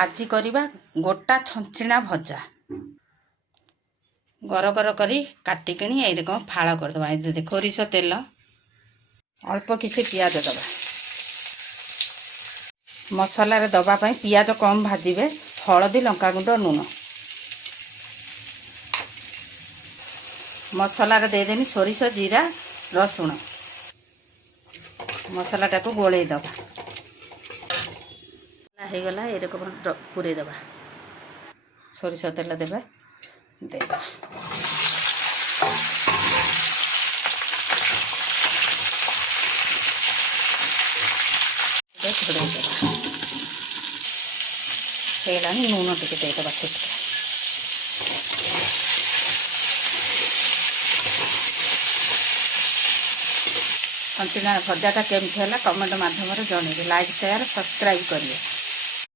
आज करवा गोटा छंचिणा भजा गर गर करी काटिकिणी एरकम फाड़ करदे देख सोरिष तेल अल्प किसी पियाज दबा मसला दवापाई पियाज कम भाजिबे हलदी लंकागुंड लुण मसला देदेनी सोरिष जीरा रसुण मसलाटा को गोले दबा हो गला एरकम पूरे दबा सोरिष तेल देबा देबा घोड़े देबा हेलानी लुण टिके देदेबा छुटके छंचिणा भजाटा केमती है कमेंट माध्यम जनइबे लाइक शेयर सब्सक्राइब करिए।